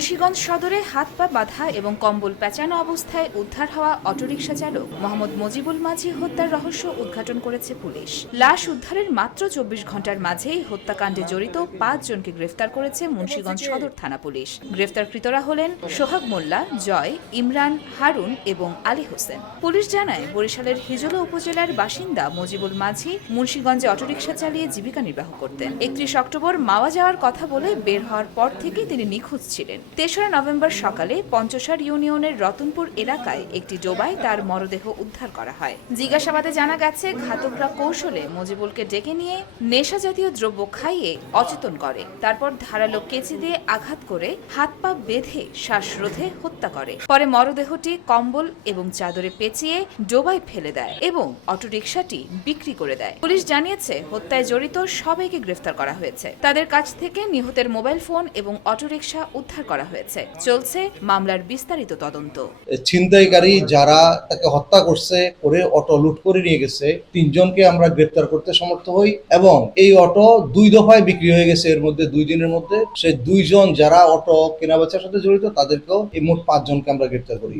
মুন্সীগঞ্জ সদরে হাত পা বাঁধা এবং কম্বল পেঁচানো অবস্থায় উদ্ধার হওয়া অটোরিকশা চালক মোহাম্মদ মজিবুল মাঝি হত্যার রহস্য উদ্ঘাটন করেছে পুলিশ। লাশ উদ্ধারের মাত্র চব্বিশ ঘণ্টার মাঝেই হত্যাকাণ্ডে জড়িত পাঁচজনকে গ্রেফতার করেছে মুন্সীগঞ্জ সদর থানা পুলিশ। গ্রেফতারকৃতরা হলেন সোহাগ মোল্লা, জয়, ইমরান, হারুন এবং আলী হোসেন। পুলিশ জানায়, বরিশালের হিজলা উপজেলার বাসিন্দা মজিবুল মাঝি মুন্সীগঞ্জে অটোরিকশা চালিয়ে জীবিকা নির্বাহ করতেন। একত্রিশ অক্টোবর মাওয়া যাওয়ার কথা বলে বের হওয়ার পর থেকেই তিনি নিখোঁজ ছিলেন। তেসরা নভেম্বর সকালে পঞ্চসার ইউনিয়নের রতনপুর এলাকায় একটি ডোবায় তার মরদেহ উদ্ধার করা হয়। জিজ্ঞাসাবাদে জানা গেছে, ঘাতকরা কৌশলে মজিবুলকে ডেকে নিয়ে নেশা জাতীয় দ্রব্য খাইয়ে অচেতন করে। তারপর ধারালো কেচি দিয়ে আঘাত করে হাত পা বেঁধে শ্বাসরোধে হত্যা করে। পরে মরদেহটি কম্বল এবং চাদরে পেঁচিয়ে ডোবায় ফেলে দেয় এবং অটোরিকশাটি বিক্রি করে দেয়। পুলিশ জানিয়েছে, হত্যায় জড়িত সবাইকে গ্রেফতার করা হয়েছে। তাদের কাছ থেকে নিহতের মোবাইল ফোন এবং অটোরিকশা উদ্ধার করা হয়েছে। চলছে মামলার বিস্তারিত তদন্ত। ছিনতাইকারী যারা তাকে হত্যা করছে, করে অটো লুট করে নিয়ে গেছে, তিনজনকে আমরা গ্রেপ্তার করতে সমর্থ হই এবং এই অটো দুই দফায় বিক্রি হয়ে গেছে। এর মধ্যে দুই দিনের মধ্যে সে দুইজন যারা অটো কেনাবেচার সাথে জড়িত, তাদেরকেও এই মোট পাঁচজনকে আমরা গ্রেপ্তার করি।